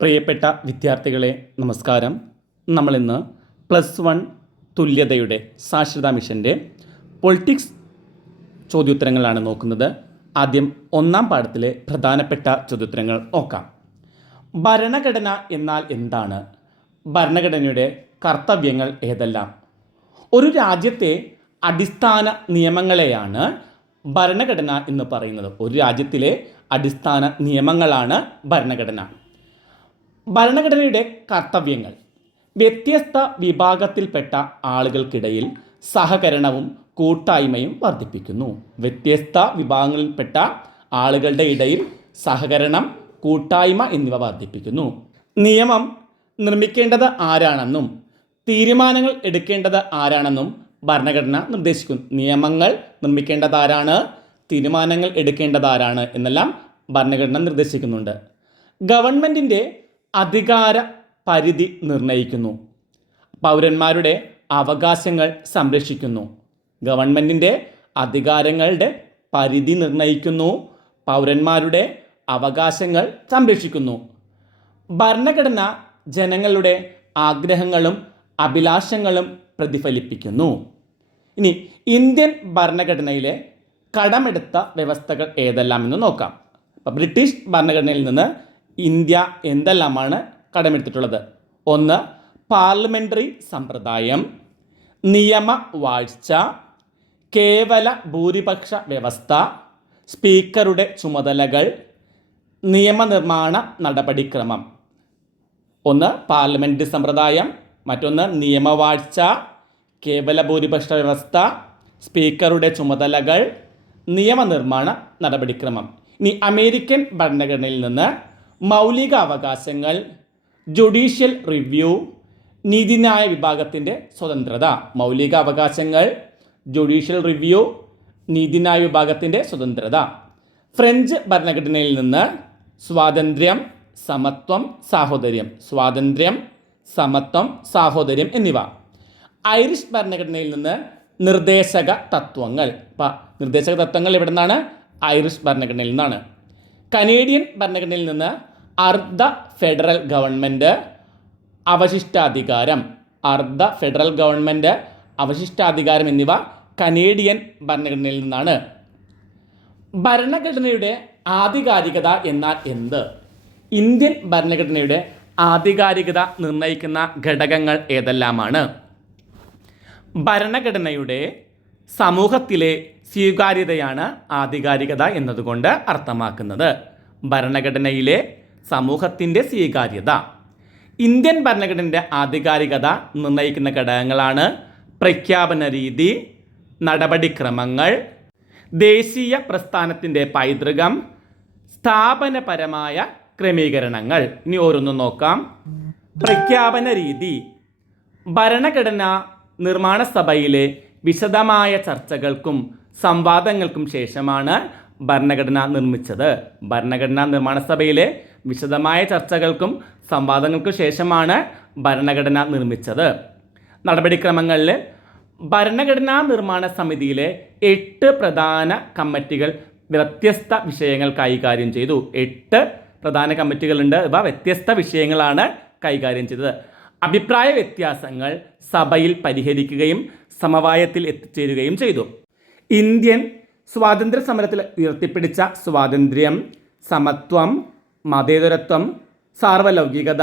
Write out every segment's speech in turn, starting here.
പ്രിയപ്പെട്ട വിദ്യാർത്ഥികളെ നമസ്കാരം. നമ്മളിന്ന് പ്ലസ് വൺ തുല്യതയുടെ സാക്ഷരതാ മിഷന്റെ പൊളിറ്റിക്സ് ചോദ്യോത്തരങ്ങളാണ് നോക്കുന്നത്. ആദ്യം ഒന്നാം പാഠത്തിലെ പ്രധാനപ്പെട്ട ചോദ്യോത്തരങ്ങൾ നോക്കാം. ഭരണഘടന എന്നാൽ എന്താണ്? ഭരണഘടനയുടെ കർത്തവ്യങ്ങൾ ഏതെല്ലാം? ഒരു രാജ്യത്തെ അടിസ്ഥാന നിയമങ്ങളെയാണ് ഭരണഘടന എന്ന് പറയുന്നത്. ഒരു രാജ്യത്തിലെ അടിസ്ഥാന നിയമങ്ങളാണ് ഭരണഘടന. ഭരണഘടനയുടെ കർത്തവ്യങ്ങൾ. വ്യത്യസ്ത വിഭാഗത്തിൽപ്പെട്ട ആളുകൾക്കിടയിൽ സഹകരണവും കൂട്ടായ്മയും വർദ്ധിപ്പിക്കുന്നു. വ്യത്യസ്ത വിഭാഗങ്ങളിൽപ്പെട്ട ആളുകളുടെ ഇടയിൽ സഹകരണം കൂട്ടായ്മ എന്നിവ വർദ്ധിപ്പിക്കുന്നു. നിയമം നിർമ്മിക്കേണ്ടത് ആരാണെന്നും തീരുമാനങ്ങൾ എടുക്കേണ്ടത് ആരാണെന്നും ഭരണഘടന നിർദ്ദേശിക്കുന്നു. നിയമങ്ങൾ നിർമ്മിക്കേണ്ടത് ആരാണ് തീരുമാനങ്ങൾ എടുക്കേണ്ടത് ആരാണ് എന്നെല്ലാം ഭരണഘടന നിർദ്ദേശിക്കുന്നുണ്ട്. ഗവൺമെന്റിന്റെ അധികാര പരിധി നിർണയിക്കുന്നു. പൗരന്മാരുടെ അവകാശങ്ങൾ സംരക്ഷിക്കുന്നു. ഗവൺമെന്റിന്റെ അധികാരങ്ങളുടെ പരിധി നിർണയിക്കുന്നു. പൗരന്മാരുടെ അവകാശങ്ങൾ സംരക്ഷിക്കുന്നു. ഭരണഘടന ജനങ്ങളുടെ ആഗ്രഹങ്ങളും അഭിലാഷങ്ങളും പ്രതിഫലിപ്പിക്കുന്നു. ഇനി ഇന്ത്യൻ ഭരണഘടനയിലെ കടമെടുത്ത വ്യവസ്ഥകൾ ഏതെല്ലാം എന്ന് നോക്കാം. അപ്പോൾ ബ്രിട്ടീഷ് ഭരണഘടനയിൽ നിന്ന് ഇന്ത്യ എന്തെല്ലാമാണ് കടമെടുത്തിട്ടുള്ളത്? ഒന്ന് പാർലമെന്ററി സമ്പ്രദായം. നിയമവാഴ്ച കേവല ഭൂരിപക്ഷ വ്യവസ്ഥ. സ്പീക്കറുടെ ചുമതലകൾ. നിയമനിർമ്മാണ നടപടിക്രമം. ഒന്ന് പാർലമെന്ററി സമ്പ്രദായം. മറ്റൊന്ന് നിയമവാഴ്ച കേവല ഭൂരിപക്ഷ വ്യവസ്ഥ. സ്പീക്കറുടെ ചുമതലകൾ. നിയമനിർമ്മാണ നടപടിക്രമം. ഇനി അമേരിക്കൻ ഭരണഘടനയിൽ നിന്ന് മൗലിക അവകാശങ്ങൾ ജുഡീഷ്യൽ റിവ്യൂ നീതിന്യായ വിഭാഗത്തിന്റെ സ്വതന്ത്രത. മൗലിക അവകാശങ്ങൾ ജുഡീഷ്യൽ റിവ്യൂ നീതിന്യായ വിഭാഗത്തിന്റെ സ്വതന്ത്രത. ഫ്രഞ്ച് ഭരണഘടനയിൽ നിന്ന് സ്വാതന്ത്ര്യം സമത്വം സാഹോദര്യം. സ്വാതന്ത്ര്യം സമത്വം സാഹോദര്യം എന്നിവ. ഐറിഷ് ഭരണഘടനയിൽ നിന്ന് നിർദ്ദേശക തത്വങ്ങൾ. ഇപ്പം നിർദ്ദേശക തത്വങ്ങൾ എവിടെ നിന്നാണ് ഐറിഷ് ഭരണഘടനയിൽ നിന്നാണ്. കനേഡിയൻ ഭരണഘടനയിൽ നിന്ന് അർദ്ധ ഫെഡറൽ ഗവൺമെന്റ് അവശിഷ്ടാധികാരം. അർദ്ധ ഫെഡറൽ ഗവൺമെന്റ് അവശിഷ്ടാധികാരം എന്നിവ കനേഡിയൻ ഭരണഘടനയിൽ നിന്നാണ്. ഭരണഘടനയുടെ ആധികാരികത എന്നാൽ എന്ത്? ഇന്ത്യൻ ഭരണഘടനയുടെ ആധികാരികത നിർണയിക്കുന്ന ഘടകങ്ങൾ ഏതെല്ലാമാണ്? ഭരണഘടനയുടെ സമൂഹത്തിലെ സ്വീകാര്യതയാണ് ആധികാരികത എന്നതുകൊണ്ട് അർത്ഥമാക്കുന്നത്. ഭരണഘടനയിലെ സമൂഹത്തിന്റെ സ്വീകാര്യത. ഇന്ത്യൻ ഭരണഘടനയുടെ ആധികാരികത നിർണയിക്കുന്ന ഘടകങ്ങളാണ് പ്രഖ്യാപന രീതി നടപടിക്രമങ്ങൾ ദേശീയ പ്രസ്ഥാനത്തിന്റെ പൈതൃകം സ്ഥാപനപരമായ ക്രമീകരണങ്ങൾ. ഇനി ഓരോന്നും നോക്കാം. പ്രഖ്യാപന രീതി. ഭരണഘടന നിർമ്മാണ സഭയിലെ വിശദമായ ചർച്ചകൾക്കും സംവാദങ്ങൾക്കും ശേഷമാണ് ഭരണഘടന നിർമ്മിച്ചത്. ഭരണഘടനാ നിർമ്മാണ സഭയിലെ വിശദമായ ചർച്ചകൾക്കും സംവാദങ്ങൾക്കും ശേഷമാണ് ഭരണഘടന നിർമ്മിച്ചത്. നടപടിക്രമങ്ങളിൽ ഭരണഘടനാ നിർമ്മാണ സമിതിയിലെ എട്ട് പ്രധാന കമ്മിറ്റികൾ വ്യത്യസ്ത വിഷയങ്ങൾ കൈകാര്യം ചെയ്തു. എട്ട് പ്രധാന കമ്മിറ്റികളുണ്ട്. ഇവ വ്യത്യസ്ത വിഷയങ്ങളാണ് കൈകാര്യം ചെയ്തത്. അഭിപ്രായ വ്യത്യാസങ്ങൾ സഭയിൽ പരിഹരിക്കുകയും സമവായത്തിൽ എത്തിച്ചേരുകയും ചെയ്തു. ഇന്ത്യൻ സ്വാതന്ത്ര്യ സമരത്തിൽ ഉയർത്തിപ്പിടിച്ച സ്വാതന്ത്ര്യം സമത്വം മതേതരത്വം സാർവലൗകികത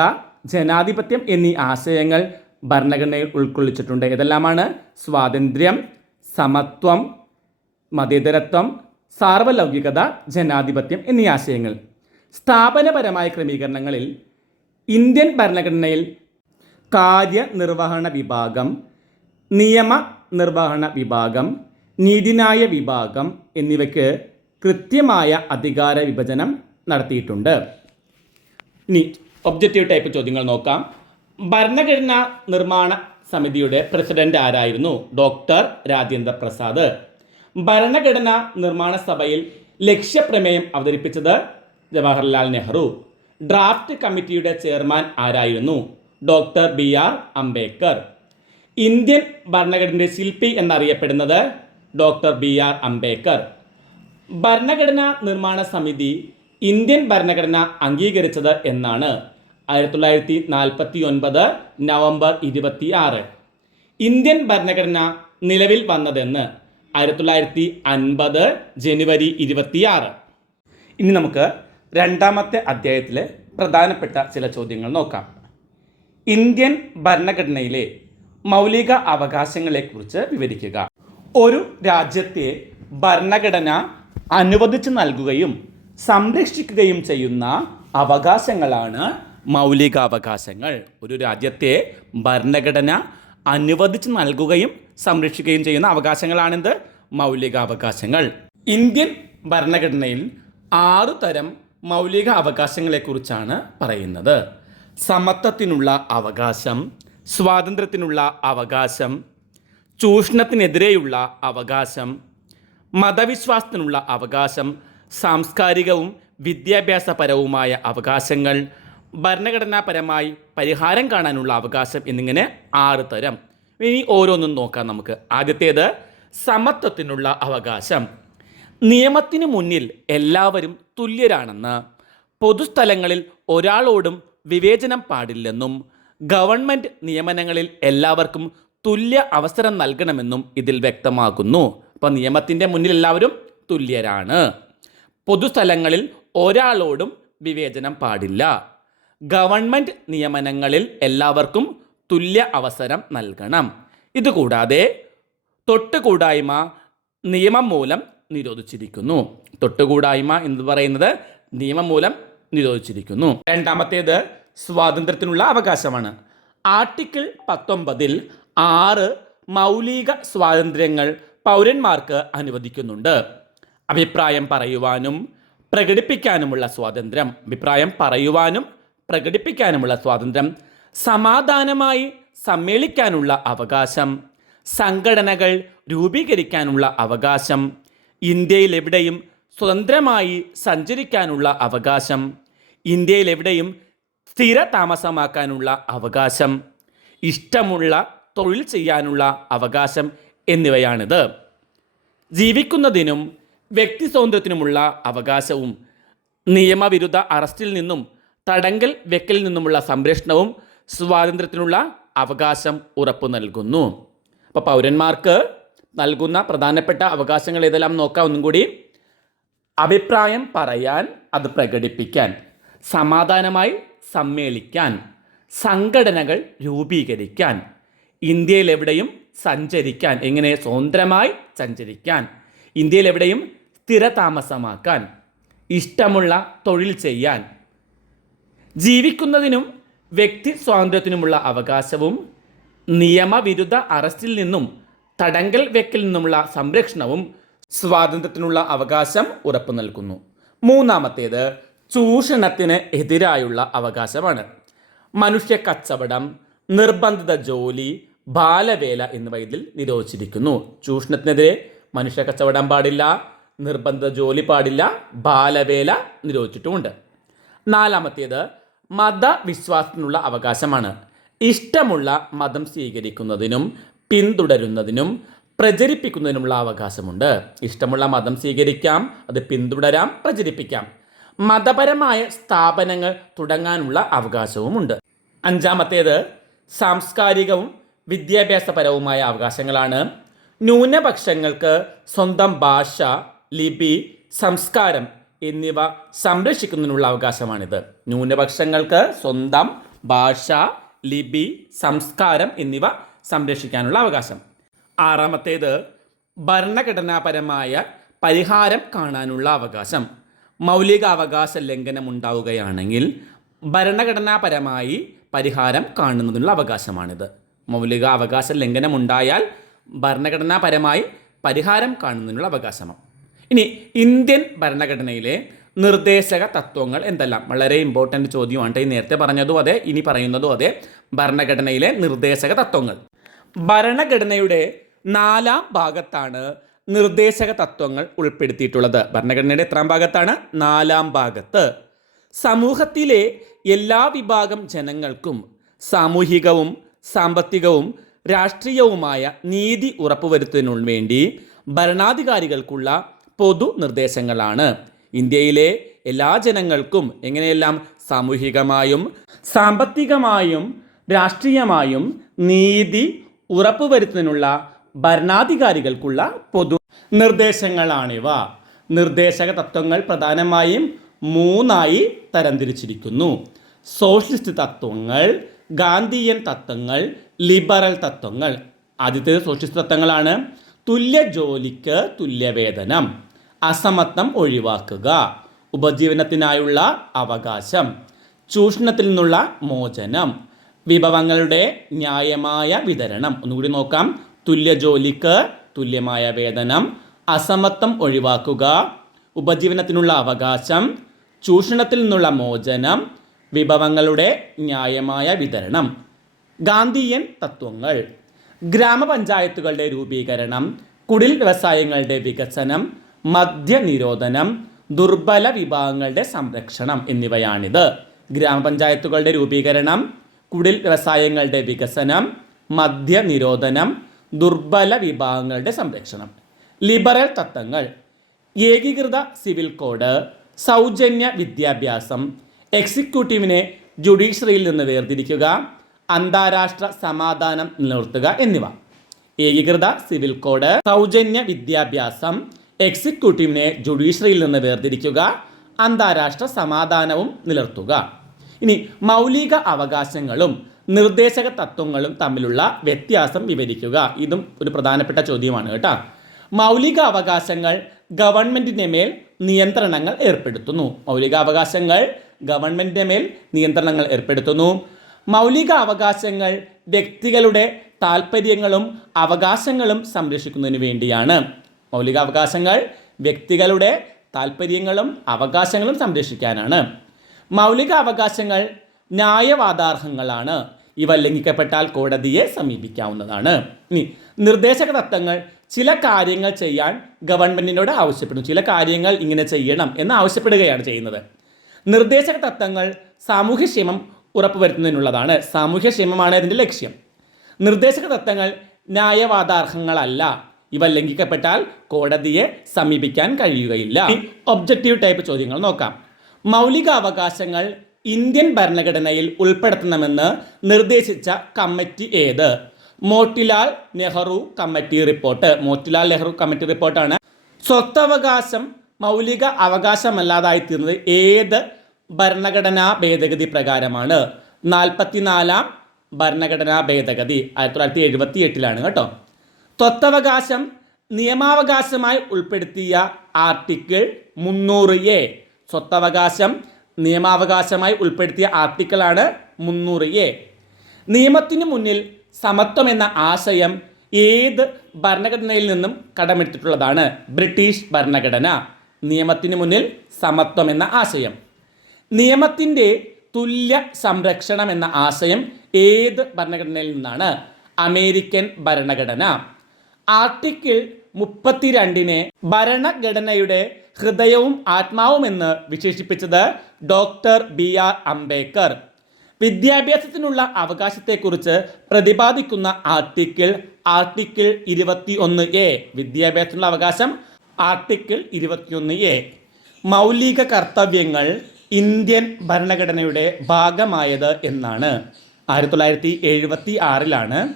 ജനാധിപത്യം എന്നീ ആശയങ്ങൾ ഭരണഘടനയിൽ ഉൾക്കൊള്ളിച്ചിട്ടുണ്ട്. ഇതെല്ലാമാണ് സ്വാതന്ത്ര്യം സമത്വം മതേതരത്വം സാർവലൗകികത ജനാധിപത്യം എന്നീ ആശയങ്ങൾ. സ്ഥാപനപരമായ ക്രമീകരണങ്ങളിൽ ഇന്ത്യൻ ഭരണഘടനയിൽ കാര്യനിർവഹണ വിഭാഗം നിയമ നിർവഹണ വിഭാഗം നീതിന്യായ വിഭാഗം എന്നിവയ്ക്ക് കൃത്യമായ അധികാര വിഭജനം നടത്തിയിട്ടുണ്ട്. ഇനി ഒബ്ജക്റ്റീവ് ടൈപ്പ് ചോദ്യങ്ങൾ നോക്കാം. ഭരണഘടനാ നിർമ്മാണ സമിതിയുടെ പ്രസിഡന്റ് ആരായിരുന്നു? ഡോക്ടർ രാജേന്ദ്ര പ്രസാദ് ഭരണഘടനാ നിർമ്മാണ സഭയിൽ ലക്ഷ്യപ്രമേയം അവതരിപ്പിച്ചത് ജവഹർലാൽ നെഹ്റു. ഡ്രാഫ്റ്റ് കമ്മിറ്റിയുടെ ചെയർമാൻ ആരായിരുന്നു? Doctor B R Ambedkar. Indian ഭരണഘടനയുടെ ശില്പി എന്നറിയപ്പെടുന്നത് ഡോക്ടർ ബി ആർ അംബേദ്കർ. ഭരണഘടനാ നിർമ്മാണ സമിതി ഇന്ത്യൻ ഭരണഘടന അംഗീകരിച്ചത് എന്നാണ് ആയിരത്തി തൊള്ളായിരത്തി നാൽപ്പത്തി ഒൻപത് നവംബർ ഇരുപത്തി ആറ് ഇന്ത്യൻ ഭരണഘടന നിലവിൽ വന്നതെന്ന് ആയിരത്തി തൊള്ളായിരത്തി അൻപത് ജനുവരി ഇരുപത്തിയാറ്. ഇനി നമുക്ക് രണ്ടാമത്തെ അധ്യായത്തിലെ പ്രധാനപ്പെട്ട ചില ചോദ്യങ്ങൾ നോക്കാം. ഇന്ത്യൻ ഭരണഘടനയിലെ മൗലിക അവകാശങ്ങളെക്കുറിച്ച് വിവരിക്കുക. ഒരു രാജ്യത്തെ ഭരണഘടന അനുവദിച്ചു നൽകുകയും സംരക്ഷിക്കുകയും ചെയ്യുന്ന അവകാശങ്ങളാണ് മൗലികാവകാശങ്ങൾ. ഒരു രാജ്യത്തെ ഭരണഘടന അനുവദിച്ച് നൽകുകയും സംരക്ഷിക്കുകയും ചെയ്യുന്ന അവകാശങ്ങളാണിത് മൗലികാവകാശങ്ങൾ. ഇന്ത്യൻ ഭരണഘടനയിൽ ആറു തരം മൗലിക അവകാശങ്ങളെക്കുറിച്ചാണ് പറയുന്നത്. സമത്വത്തിനുള്ള അവകാശം സ്വാതന്ത്ര്യത്തിനുള്ള അവകാശം ചൂഷണത്തിനെതിരെയുള്ള അവകാശം മതവിശ്വാസത്തിനുള്ള അവകാശം സാംസ്കാരികവും വിദ്യാഭ്യാസപരവുമായ അവകാശങ്ങൾ ഭരണഘടനാപരമായി പരിഹാരം കാണാനുള്ള അവകാശം എന്നിങ്ങനെ ആറ് തരം. ഇനി ഓരോന്നും നോക്കാം നമുക്ക്. ആദ്യത്തേത് സമത്വത്തിനുള്ള അവകാശം. നിയമത്തിന് മുന്നിൽ എല്ലാവരും തുല്യരാണെന്ന് പൊതുസ്ഥലങ്ങളിൽ ഒരാളോടും വിവേചനം പാടില്ലെന്നും ഗവൺമെന്റ് നിയമനങ്ങളിൽ എല്ലാവർക്കും തുല്യ അവസരം നൽകണമെന്നും ഇതിൽ വ്യക്തമാക്കുന്നു. അപ്പോൾ നിയമത്തിന്റെ മുന്നിൽ എല്ലാവരും തുല്യരാണ്. പൊതുസ്ഥലങ്ങളിൽ ഒരാളോടും വിവേചനം പാടില്ല. ഗവൺമെന്റ് നിയമനങ്ങളിൽ എല്ലാവർക്കും തുല്യ അവസരം നൽകണം. ഇതുകൂടാതെ തൊട്ടുകൂടായ്മ നിയമം മൂലം നിരോധിച്ചിരിക്കുന്നു. തൊട്ടുകൂടായ്മ എന്ന് പറയുന്നത് നിയമം മൂലം നിരോധിച്ചിരിക്കുന്നു. രണ്ടാമത്തേത് സ്വാതന്ത്ര്യത്തിനുള്ള അവകാശമാണ്. ആർട്ടിക്കിൾ പത്തൊമ്പതിൽ ആറ് മൗലിക സ്വാതന്ത്ര്യങ്ങൾ പൗരന്മാർക്ക് അനുവദിക്കുന്നുണ്ട്. അഭിപ്രായം പറയുവാനും പ്രകടിപ്പിക്കാനുമുള്ള സ്വാതന്ത്ര്യം. അഭിപ്രായം പറയുവാനും പ്രകടിപ്പിക്കാനുമുള്ള സ്വാതന്ത്ര്യം. സമാധാനമായി സമ്മേളിക്കാനുള്ള അവകാശം. സംഘടനകൾ രൂപീകരിക്കാനുള്ള അവകാശം. ഇന്ത്യയിൽ എവിടെയും സ്വതന്ത്രമായി സഞ്ചരിക്കാനുള്ള അവകാശം. ഇന്ത്യയിൽ എവിടെയും സ്ഥിര താമസമാക്കാനുള്ള അവകാശം. ഇഷ്ടമുള്ള തൊഴിൽ ചെയ്യാനുള്ള അവകാശം എന്നിവയാണിത്. ജീവിക്കുന്നതിനും വ്യക്തി സ്വാതന്ത്ര്യത്തിനുമുള്ള അവകാശവും നിയമവിരുദ്ധ അറസ്റ്റിൽ നിന്നും തടങ്കൽ വെക്കലിൽ നിന്നുമുള്ള സംരക്ഷണവും സ്വാതന്ത്ര്യത്തിനുള്ള അവകാശം ഉറപ്പു നൽകുന്നു. അപ്പോൾ പൗരന്മാർക്ക് നൽകുന്ന പ്രധാനപ്പെട്ട അവകാശങ്ങൾ ഏതെല്ലാം നോക്കാം ഒന്നും കൂടി അഭിപ്രായം പറയാൻ അത് പ്രകടിപ്പിക്കാൻ സമാധാനമായി സമ്മേളിക്കാൻ സംഘടനകൾ രൂപീകരിക്കാൻ ഇന്ത്യയിൽ എവിടെയും സഞ്ചരിക്കാൻ എങ്ങനെ സ്വതന്ത്രമായി സഞ്ചരിക്കാൻ ഇന്ത്യയിൽ എവിടെയും സ്ഥിരതാമസമാക്കാൻ ഇഷ്ടമുള്ള തൊഴിൽ ചെയ്യാൻ ജീവിക്കുന്നതിനും വ്യക്തി സ്വാതന്ത്ര്യത്തിനുമുള്ള അവകാശവും നിയമവിരുദ്ധ അറസ്റ്റിൽ നിന്നും തടങ്കൽ വെക്കൽ നിന്നുമുള്ള സംരക്ഷണവും സ്വാതന്ത്ര്യത്തിനുള്ള അവകാശം ഉറപ്പു നൽകുന്നു. മൂന്നാമത്തേത് ചൂഷണത്തിന് എതിരായുള്ള അവകാശമാണ്. മനുഷ്യ കച്ചവടം നിർബന്ധിത ജോലി ബാലവേല എന്നിവ ഇതിൽ നിരോധിച്ചിരിക്കുന്നു. ചൂഷണത്തിനെതിരെ മനുഷ്യ കച്ചവടം പാടില്ല നിർബന്ധിത ജോലി പാടില്ല ബാലവേല നിരോധിച്ചിട്ടുമുണ്ട്. നാലാമത്തേത് മതവിശ്വാസത്തിനുള്ള അവകാശമാണ്. ഇഷ്ടമുള്ള മതം സ്വീകരിക്കുന്നതിനും പിന്തുടരുന്നതിനും പ്രചരിപ്പിക്കുന്നതിനുമുള്ള അവകാശമുണ്ട്. ഇഷ്ടമുള്ള മതം സ്വീകരിക്കാം അത് പിന്തുടരാം പ്രചരിപ്പിക്കാം. മതപരമായ സ്ഥാപനങ്ങൾ തുടങ്ങാനുള്ള അവകാശവുമുണ്ട്. അഞ്ചാമത്തേത് സാംസ്കാരികവും വിദ്യാഭ്യാസപരവുമായ അവകാശങ്ങളാണ്. ന്യൂനപക്ഷങ്ങൾക്ക് സ്വന്തം ഭാഷ ലിപി സംസ്കാരം എന്നിവ സംരക്ഷിക്കുന്നതിനുള്ള അവകാശമാണിത്. ന്യൂനപക്ഷങ്ങൾക്ക് സ്വന്തം ഭാഷ ലിപി സംസ്കാരം എന്നിവ സംരക്ഷിക്കാനുള്ള അവകാശം. ആറാമത്തേത് ഭരണഘടനാപരമായ പരിഹാരം കാണാനുള്ള അവകാശം. മൗലികാവകാശ ലംഘനം ഉണ്ടാവുകയാണെങ്കിൽ ഭരണഘടനാപരമായി പരിഹാരം കാണുന്നതിനുള്ള അവകാശമാണിത്. മൗലികാവകാശ ലംഘനം ഉണ്ടായാൽ ഭരണഘടനാപരമായി പരിഹാരം കാണുന്നതിനുള്ള അവകാശമാണ് ഇനി ഇന്ത്യൻ ഭരണഘടനയിലെ നിർദ്ദേശക തത്വങ്ങൾ എന്തെല്ലാം? വളരെ ഇമ്പോർട്ടന്റ് ചോദ്യമാണ് ഈ നേരത്തെ പറഞ്ഞതും അതെ ഇനി പറയുന്നതും അതെ. ഭരണഘടനയിലെ നിർദ്ദേശക തത്വങ്ങൾ. ഭരണഘടനയുടെ നാലാം ഭാഗത്താണ് നിർദ്ദേശക തത്വങ്ങൾ ഉൾപ്പെടുത്തിയിട്ടുള്ളത്. ഭരണഘടനയുടെ എത്രാം ഭാഗത്താണ്? നാലാം ഭാഗത്ത്. സമൂഹത്തിലെ എല്ലാ വിഭാഗം ജനങ്ങൾക്കും സാമൂഹികവും സാമ്പത്തികവും രാഷ്ട്രീയവുമായ നീതി ഉറപ്പുവരുത്തുന്നതിനു വേണ്ടി ഭരണാധികാരികൾക്കുള്ള പൊതു നിർദ്ദേശങ്ങളാണ് ഇന്ത്യയിലെ എല്ലാ ജനങ്ങൾക്കും എങ്ങനെയെല്ലാം സാമൂഹികമായും സാമ്പത്തികമായും രാഷ്ട്രീയമായും നീതി ഉറപ്പുവരുത്തുന്നതിനുള്ള ഭരണാധികാരികൾക്കുള്ള പൊതു നിർദ്ദേശങ്ങളാണിവ നിർദ്ദേശക തത്വങ്ങൾ പ്രധാനമായും മൂന്നായി തരംതിരിച്ചിരിക്കുന്നു. സോഷ്യലിസ്റ്റ് തത്വങ്ങൾ ഗാന്ധിയൻ തത്വങ്ങൾ ലിബറൽ തത്വങ്ങൾ. ആദ്യത്തേത് സോഷ്യലിസ്റ്റ് തത്വങ്ങളാണ്. തുല്യ ജോലിക്ക് തുല്യവേതനം. അസമത്വം ഒഴിവാക്കുക. ഉപജീവനത്തിനായുള്ള അവകാശം. ചൂഷണത്തിൽ നിന്നുള്ള മോചനം. വിഭവങ്ങളുടെ ന്യായമായ വിതരണം. ഒന്നുകൂടി നോക്കാം. തുല്യ ജോലിക്ക് തുല്യമായ വേതനം. അസമത്വം ഒഴിവാക്കുക. ഉപജീവനത്തിനുള്ള അവകാശം. ചൂഷണത്തിൽ നിന്നുള്ള മോചനം. വിഭവങ്ങളുടെ ന്യായമായ വിതരണം. ഗാന്ധിയൻ തത്വങ്ങൾ. ഗ്രാമപഞ്ചായത്തുകളുടെ രൂപീകരണം. കുടിൽ വ്യവസായങ്ങളുടെ വികസനം. മദ്യനിരോധനം ദുർബല വിഭാഗങ്ങളുടെ സംരക്ഷണം എന്നിവയാണിത്. ഗ്രാമപഞ്ചായത്തുകളുടെ രൂപീകരണം കുടിൽ വ്യവസായങ്ങളുടെ വികസനം മദ്യനിരോധനം ദുർബല വിഭാഗങ്ങളുടെ സംരക്ഷണം. ലിബറൽ തത്വങ്ങൾ ഏകീകൃത സിവിൽ കോഡ് സൗജന്യ വിദ്യാഭ്യാസം എക്സിക്യൂട്ടീവിനെ ജുഡീഷ്യറിയിൽ നിന്ന് വേർതിരിക്കുക അന്താരാഷ്ട്ര സമാധാനം നിലനിർത്തുക എന്നിവ. ഏകീകൃത സിവിൽ കോഡ് സൗജന്യ വിദ്യാഭ്യാസം എക്സിക്യൂട്ടീവിനെ ജുഡീഷ്യറിയിൽ നിന്ന് വേർതിരിക്കുക അന്താരാഷ്ട്ര സമാധാനവും നിലർത്തുക. ഇനി മൗലിക അവകാശങ്ങളും നിർദ്ദേശക തത്വങ്ങളും തമ്മിലുള്ള വ്യത്യാസം വിവരിക്കുക. ഇതും ഒരു പ്രധാനപ്പെട്ട ചോദ്യമാണ് കേട്ടോ. മൗലിക അവകാശങ്ങൾ ഗവൺമെന്റിന്റെ മേൽ നിയന്ത്രണങ്ങൾ ഏർപ്പെടുത്തുന്നു. മൗലിക അവകാശങ്ങൾ ഗവൺമെന്റിന്റെ മേൽ നിയന്ത്രണങ്ങൾ ഏർപ്പെടുത്തുന്നു. മൗലിക അവകാശങ്ങൾ വ്യക്തികളുടെ താല്പര്യങ്ങളും അവകാശങ്ങളും സംരക്ഷിക്കുന്നതിന് വേണ്ടിയാണ്. മൗലിക അവകാശങ്ങൾ വ്യക്തികളുടെ താല്പര്യങ്ങളും അവകാശങ്ങളും സംരക്ഷിക്കാനാണ്. മൗലിക അവകാശങ്ങൾ ന്യായവാദാർഹങ്ങളാണ്. ഇവ ലംഘിക്കപ്പെട്ടാൽ കോടതിയെ സമീപിക്കാവുന്നതാണ്. ഇനി നിർദ്ദേശക തത്വങ്ങൾ ചില കാര്യങ്ങൾ ചെയ്യാൻ ഗവൺമെന്റിനോട് ആവശ്യപ്പെടുന്നു. ചില കാര്യങ്ങൾ ഇങ്ങനെ ചെയ്യണം എന്ന് ആവശ്യപ്പെടുകയാണ് ചെയ്യുന്നത്. നിർദ്ദേശക തത്വങ്ങൾ സാമൂഹ്യക്ഷേമം ഉറപ്പുവരുത്തുന്നതിനുള്ളതാണ്. സാമൂഹ്യക്ഷേമമാണ് ഇതിന്റെ ലക്ഷ്യം. നിർദ്ദേശക തത്വങ്ങൾ ന്യായവാദാർഹങ്ങളല്ല. ഇവ ലംഘിക്കപ്പെട്ടാൽ കോടതിയെ സമീപിക്കാൻ കഴിയുകയില്ല. ഒബ്ജക്റ്റീവ് ടൈപ്പ് ചോദ്യങ്ങൾ നോക്കാം. മൗലിക അവകാശങ്ങൾ ഇന്ത്യൻ ഭരണഘടനയിൽ ഉൾപ്പെടുത്തണമെന്ന് നിർദ്ദേശിച്ച കമ്മിറ്റി ഏത്? Motilal Nehru committee report. Motilal Nehru committee റിപ്പോർട്ടാണ്. സ്വത്തവകാശം മൗലിക അവകാശമല്ലാതായി തീർന്നത് ഏത് ഭരണഘടനാ ഭേദഗതി പ്രകാരമാണ്? നാൽപ്പത്തിനാലാം ഭരണഘടനാ ഭേദഗതി. ആയിരത്തി തൊള്ളായിരത്തി എഴുപത്തി എട്ടിലാണ് കേട്ടോ. സ്വത്തവകാശം നിയമാവകാശമായി ഉൾപ്പെടുത്തിയ ആർട്ടിക്കിൾ മുന്നൂറ് എ. സ്വത്തവകാശം നിയമാവകാശമായി ഉൾപ്പെടുത്തിയ ആർട്ടിക്കിളാണ് മുന്നൂറ് എ. നിയമത്തിന് മുന്നിൽ സമത്വം എന്ന ആശയം ഏത് ഭരണഘടനയിൽ നിന്നും കടമെടുത്തിട്ടുള്ളതാണ്? ബ്രിട്ടീഷ് ഭരണഘടന. നിയമത്തിന് മുന്നിൽ സമത്വം എന്ന ആശയം. നിയമത്തിന്റെ തുല്യ സംരക്ഷണം എന്ന ആശയം ഏത് ഭരണഘടനയിൽ നിന്നാണ്? അമേരിക്കൻ ഭരണഘടന. ആർട്ടിക്കിൾ മുപ്പത്തിരണ്ടിനെ ഭരണഘടനയുടെ ഹൃദയവും ആത്മാവുമെന്ന് വിശേഷിപ്പിച്ചത് ഡോക്ടർ ബി ആർ അംബേദ്കർ. വിദ്യാഭ്യാസത്തിനുള്ള അവകാശത്തെക്കുറിച്ച് പ്രതിപാദിക്കുന്ന ആർട്ടിക്കിൾ ആർട്ടിക്കിൾ ഇരുപത്തി ഒന്ന് എ. വിദ്യാഭ്യാസത്തിനുള്ള അവകാശം ആർട്ടിക്കിൾ ഇരുപത്തിയൊന്ന് എ. മൗലിക കർത്തവ്യങ്ങൾ ഇന്ത്യൻ ഭരണഘടനയുടെ ഭാഗമായത് എന്നാണ്. ആയിരത്തി തൊള്ളായിരത്തി എഴുപത്തി ആറിലാണ്.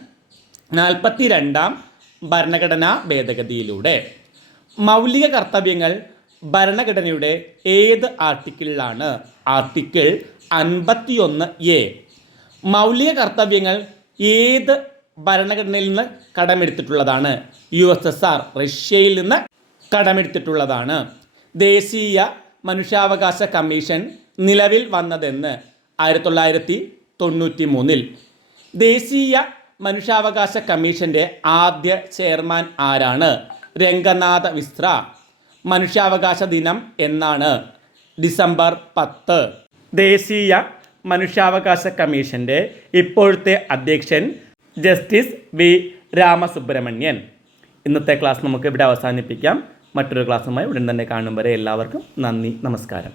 നാൽപ്പത്തി രണ്ടാം ഭരണഘടനാ ഭേദഗതിയിലൂടെ. മൗലിക കർത്തവ്യങ്ങൾ ഭരണഘടനയുടെ ഏത് ആർട്ടിക്കിളിലാണ്? ആർട്ടിക്കിൾ അൻപത്തിയൊന്ന് എ. മൗലിക കർത്തവ്യങ്ങൾ ഏത് ഭരണഘടനയിൽ നിന്ന് കടമെടുത്തിട്ടുള്ളതാണ്? യു എസ് എസ് ആർ റഷ്യയിൽ നിന്ന് കടമെടുത്തിട്ടുള്ളതാണ്. ദേശീയ മനുഷ്യാവകാശ കമ്മീഷൻ നിലവിൽ വന്നതെന്ന് ആയിരത്തി തൊള്ളായിരത്തി തൊണ്ണൂറ്റി മൂന്നിൽ ദേശീയ മനുഷ്യാവകാശ കമ്മീഷന്റെ ആദ്യ ചെയർമാൻ ആരാണ്? രംഗനാഥ മിശ്ര. മനുഷ്യാവകാശ ദിനം എന്നാണ്. ഡിസംബർ പത്ത്. ദേശീയ മനുഷ്യാവകാശ കമ്മീഷന്റെ ഇപ്പോഴത്തെ അധ്യക്ഷൻ ജസ്റ്റിസ് വി. രാമസുബ്രഹ്മണ്യൻ. ഇന്നത്തെ ക്ലാസ് നമുക്ക് ഇവിടെ അവസാനിപ്പിക്കാം. മറ്റൊരു ക്ലാസ്സുമായി ഉടൻ തന്നെ കാണും വരെ എല്ലാവർക്കും നന്ദി നമസ്കാരം.